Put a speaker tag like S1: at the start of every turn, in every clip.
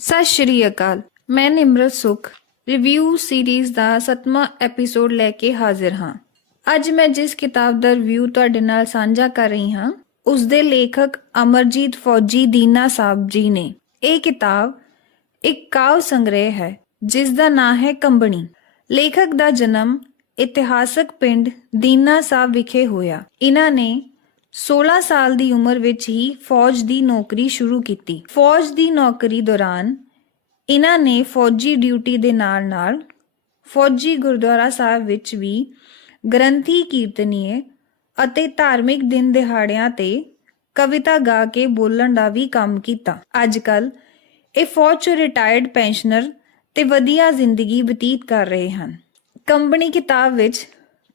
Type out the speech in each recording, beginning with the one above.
S1: ਸਤਿ ਸ਼੍ਰੀ ਅਕਾਲ। ਮੈਂ Nimrat Sukh. Review series ਦਾ ਸੱਤਵਾਂ ਐਪੀਸੋਡ ਲੈ ਕੇ ਹਾਜ਼ਰ ਹਾਂ। ਅੱਜ ਮੈਂ ਜਿਸ ਕਿਤਾਬ ਦਾ ਰਿਵਿਊ ਤੁਹਾਡੇ ਨਾਲ ਸਾਂਝਾ ਕਰ ਰਹੀ ਹਾਂ ਉਸ ਦੇ ਲੇਖਕ ਅਮਰਜੀਤ ਫੌਜੀ ਦੀਨਾ ਸਾਹਿਬ ਜੀ ਨੇ। ਇਹ ਕਿਤਾਬ ਇੱਕ ਕਾਵ ਸੰਗ੍ਰਹਿ ਹੈ ਜਿਸ ਦਾ ਨਾਂ ਹੈ ਕੰਬਣੀ। ਲੇਖਕ ਦਾ ਜਨਮ ਇਤਿਹਾਸਕ ਪਿੰਡ ਦੀਨਾ ਸਾਹਿਬ ਵਿਖੇ ਹੋਇਆ। ਇਹਨਾਂ ਨੇ 16 ਸਾਲ ਦੀ ਉਮਰ ਵਿੱਚ ਹੀ ਫੌਜ ਦੀ ਨੌਕਰੀ ਸ਼ੁਰੂ ਕੀਤੀ। ਫੌਜ ਦੀ ਨੌਕਰੀ ਦੌਰਾਨ ਇਹਨਾਂ ਨੇ ਫੌਜੀ ਡਿਊਟੀ ਦੇ ਨਾਲ-ਨਾਲ ਫੌਜੀ ਗੁਰਦੁਆਰਾ ਸਾਹਿਬ ਵਿੱਚ ਵੀ ਗ੍ਰੰਥੀ ਕੀਰਤਨੀਏ ਅਤੇ ਧਾਰਮਿਕ ਦਿਨ ਦਿਹਾੜਿਆਂ ਤੇ ਕਵਿਤਾ ਗਾ ਕੇ ਬੋਲਣ ਦਾ ਵੀ ਕੰਮ ਕੀਤਾ। ਅੱਜਕੱਲ ਇਹ ਫੌਜ ਚੋਂ ਰਿਟਾਇਰਡ ਪੈਨਸ਼ਨਰ ਤੇ ਵਧੀਆ ਜ਼ਿੰਦਗੀ ਬਤੀਤ ਕਰ ਰਹੇ ਹਨ। ਕੰਬਣੀ ਕਿਤਾਬ ਵਿੱਚ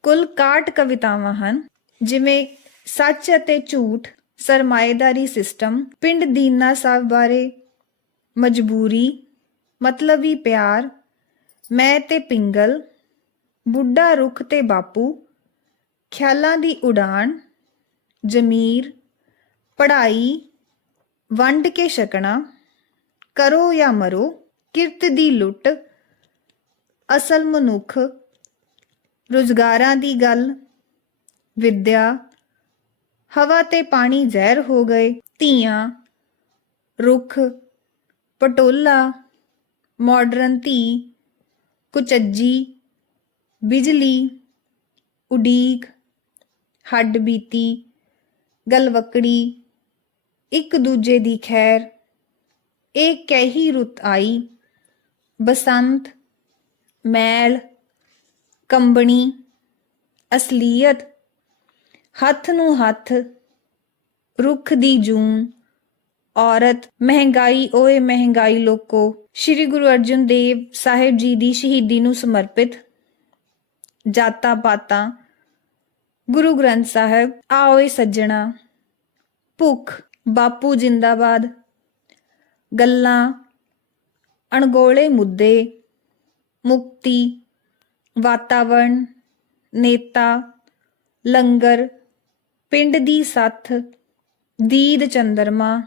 S1: ਕੁੱਲ 61 ਕਵਿਤਾਵਾਂ ਹਨ, ਜਿਵੇਂ ਸੱਚ ਅਤੇ ਝੂਠ ਸਰਮਾਏਦਾਰੀ ਸਿਸਟਮ ਪਿੰਡ ਦੀਨਾ ਸਾਹਿਬ ਬਾਰੇ ਮਜਬੂਰੀ, ਮਤਲਬੀ ਪਿਆਰ, ਮੈਂ ਤੇ ਪਿੰਗਲ, ਬੁੱਢਾ ਰੁੱਖ ਤੇ ਬਾਪੂ, ਖਿਆਲਾਂ ਦੀ ਉਡਾਨ ਜ਼ਮੀਰ, ਪੜ੍ਹਾਈ, ਵੰਡ ਕੇ ਛਕਣਾ, ਕਰੋ ਜਾਂ ਮਰੋ, ਕਿਰਤ ਦੀ ਲੁੱਟ, ਅਸਲ ਮਨੁੱਖ, ਰੁਜ਼ਗਾਰਾਂ ਦੀ ਗੱਲ, ਵਿਦਿਆ ਹਵਾ ਤੇ ਪਾਣੀ ਜ਼ਹਿਰ ਹੋ ਗਏ। ਧੀਆਂ, ਰੁੱਖ, ਪਟੋਲਾ ਮਾਡਰਨ ਧੀ, ਕੁਚੱਜੀ, ਬਿਜਲੀ, ਉਡੀਕ, ਹੱਡ ਬੀਤੀ, ਗਲਵਕੜੀ, ਇੱਕ ਦੂਜੇ ਦੀ ਖੈਰ। ਇਹ ਕਹੀ ਰੁੱਤ ਆਈ, ਬਸੰਤ, ਮੈਲ, ਕੰਬਣੀ, ਅਸਲੀਅਤ ਹੱਥ ਨੂੰ ਹੱਥ, ਰੁੱਖ ਦੀ ਜੂਨ, ਔਰਤ, ਮਹਿੰਗਾਈ, ਓਏ ਮਹਿੰਗਾਈ ਲੋਕੋ, ਸ੍ਰੀ ਗੁਰੂ ਅਰਜਨ ਦੇਵ ਸਾਹਿਬ ਜੀ ਦੀ ਸ਼ਹੀਦੀ ਨੂੰ ਸਮਰਪਿਤ ਜਾਤਾਂ ਪਾਤਾਂ, ਗੁਰੂ ਗ੍ਰੰਥ ਸਾਹਿਬ ਆਓਏ ਸੱਜਣਾ, ਭੁੱਖ, ਬਾਪੂ ਜਿੰਦਾਬਾਦ, ਗੱਲਾਂ, ਅਣਗੋਲੇ ਮੁੱਦੇ, ਮੁਕਤੀ ਵਾਤਾਵਰਣ ਨੇਤਾ, ਲੰਗਰ ਪਿੰਡ ਦੀ ਸੱਥ, ਦੀਦ ਚੰਦਰਮਾ,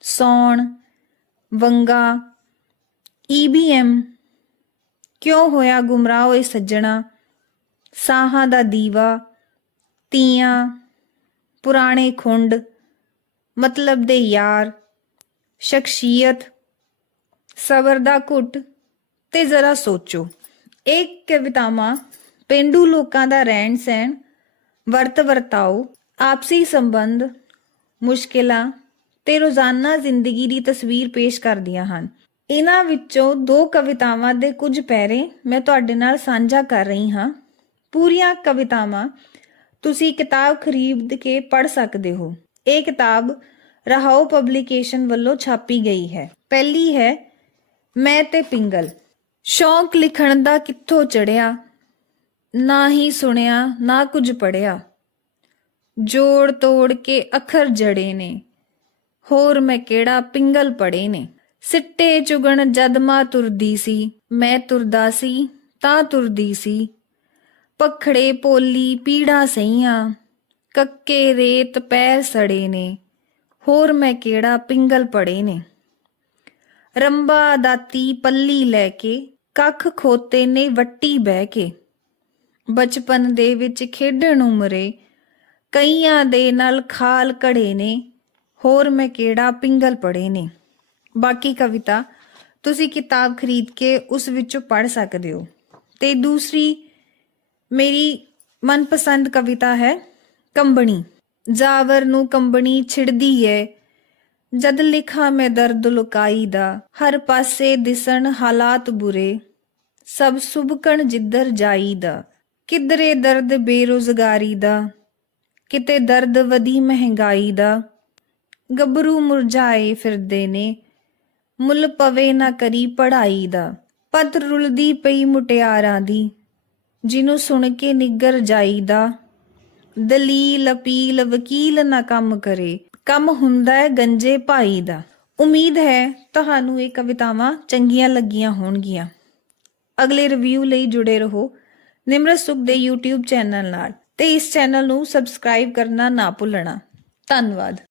S1: ਸੌਣ, ਵੰਗਾ ਈਬੀਐਮ ਕਿਉਂ ਹੋਇਆ ਗੁੰਮਰਾਹ ਓਏ ਸੱਜਣਾ? ਸਾਹਾਂ ਦਾ ਦੀਵਾ, ਤੀਆਂ, ਪੁਰਾਣੇ ਖੁੰਡ, ਮਤਲਬ ਦੇ ਯਾਰ, ਸ਼ਖਸੀਅਤ, ਸਬਰ ਦਾ ਘੁੱਟ ਤੇ ਜ਼ਰਾ ਸੋਚੋ। ਇਹ ਕਵਿਤਾਵਾਂ ਪਿੰਡੂ ਲੋਕਾਂ ਦਾ ਰਹਿਣ ਸਹਿਣ ਵਰਤ ਵਰਤਾਓ ਆਪਸੀ ਸੰਬੰਧ, ਮੁਸ਼ਕਿਲਾਂ ਤੇ ਰੋਜ਼ਾਨਾ ਜ਼ਿੰਦਗੀ ਦੀ ਤਸਵੀਰ ਪੇਸ਼ ਕਰਦੀਆਂ ਹਨ। ਇਹਨਾਂ ਵਿੱਚੋਂ ਦੋ ਕਵਿਤਾਵਾਂ ਦੇ ਕੁਝ ਪੈਰੇ ਮੈਂ ਤੁਹਾਡੇ ਨਾਲ ਸਾਂਝਾ ਕਰ ਰਹੀ ਹਾਂ। ਪੂਰੀਆਂ ਕਵਿਤਾਵਾਂ ਤੁਸੀਂ ਕਿਤਾਬ ਖਰੀਦ ਕੇ ਪੜ੍ਹ ਸਕਦੇ ਹੋ। ਇਹ ਕਿਤਾਬ ਰਹਾਓ ਪਬਲੀਕੇਸ਼ਨ ਵੱਲੋਂ ਛਾਪੀ ਗਈ ਹੈ। ਪਹਿਲੀ ਹੈ, ਮੈਂ ਤੇ ਪਿੰਗਲ। ਸ਼ੌਂਕ ਲਿਖਣ ਦਾ ਕਿੱਥੋਂ ਚੜਿਆ ਨਾ ਹੀ ਸੁਣਿਆ, ਨਾ ਕੁਝ ਪੜਿਆ ਜੋੜ ਤੋੜ ਕੇ ਅੱਖਰ ਜੜੇ ਨੇ। ਹੋਰ ਮੈਂ ਕਿਹੜਾ ਪਿੰਗਲ ਪੜੇ ਨੇ। ਸਿੱਟੇ ਚੁਗਣ ਜਦ ਮਾਂ ਤੁਰਦੀ ਸੀ, ਮੈਂ ਤੁਰਦਾ ਸੀ, ਤਾਂ ਤੁਰਦੀ ਸੀ। ਪਖੜੇ ਪੋਲੀ ਪੀੜਾ ਸਈਆਂ ਕੱਕੇ ਰੇਤ ਪੈਰ ਸੜੇ ਨੇ। ਹੋਰ ਮੈਂ ਕਿਹੜਾ ਪਿੰਗਲ ਪੜੇ ਨੇ। ਰੰਬਾ ਦਾਤੀ ਪੱਲੀ ਲੈ ਕੇ, ਕੱਖ ਖੋਤੇ ਨੇ ਵੱਟੀ ਬਹਿ ਕੇ। ਬਚਪਨ ਦੇ ਵਿੱਚ ਖੇਡਣ ਉਮਰੇ ਕਈਆਂ ਦੇ ਨਾਲ ਖਾਲ ਘੜੇ ਨੇ, ਹੋਰ ਮੈਂ ਕਿਹੜਾ ਪਿੰਗਲ ਪੜੇ ਨੇ। ਬਾਕੀ ਕਵਿਤਾ ਤੁਸੀਂ ਕਿਤਾਬ ਖਰੀਦ ਕੇ ਉਸ ਵਿੱਚੋਂ ਪੜ੍ਹ ਸਕਦੇ ਹੋ। ਤੇ ਦੂਸਰੀ ਮੇਰੀ ਮਨਪਸੰਦ ਕਵਿਤਾ ਹੈ, ਕੰਬਣੀ। ਜਾਵਰ ਨੂੰ ਕੰਬਣੀ ਛਿੜਦੀ ਏ, ਜਦ ਲਿਖਾਂ ਮੈਂ ਦਰਦ ਲੁਕਾਈ ਦਾ, ਹਰ ਪਾਸੇ ਦਿਸਣ ਹਾਲਾਤ ਬੁਰੇ। ਸਭ ਸੁਭਕਣ ਜਿੱਧਰ ਜਾਈਦਾ ਕਿਧਰੇ ਦਰਦ ਬੇਰੋਜ਼ਗਾਰੀ ਦਾ। ਕਿਤੇ ਦਰਦ ਵਧੀ ਮਹਿੰਗਾਈ ਦਾ। ਗੱਭਰੂ ਮੁਰਝਾਏ ਫਿਰਦੇ ਨੇ। ਮੁੱਲ ਪਵੇ ਨਾ ਕਰੀ ਪੜਾਈ ਦਾ। ਪਤ ਰੁਲਦੀ ਪਈ ਮੁਟਿਆਰਾਂ ਦੀ। ਜਿਹਨੂੰ ਸੁਣ ਕੇ ਨਿੱਗਰ ਜਾਈਦਾ ਦਲੀਲ, ਅਪੀਲ, ਵਕੀਲ ਨਾ ਕੰਮ ਕਰੇ। ਕੰਮ ਹੁੰਦਾ ਹੈ ਗੰਜੇ ਭਾਈ ਦਾ। ਉਮੀਦ ਹੈ ਤੁਹਾਨੂੰ ਇਹ ਕਵਿਤਾਵਾਂ ਚੰਗੀਆਂ ਲੱਗੀਆਂ ਹੋਣਗੀਆਂ। ਅਗਲੇ ਰਿਵਿਊ ਲਈ ਜੁੜੇ ਰਹੋ। ਨਿਮਰਤ ਸੁਖ ਦੇ YouTube ਚੈਨਲ ਨਾਲ। ਤੇ ਇਸ ਚੈਨਲ ਨੂੰ ਸਬਸਕ੍ਰਾਈਬ ਕਰਨਾ ਨਾ ਭੁੱਲਣਾ। ਧੰਨਵਾਦ।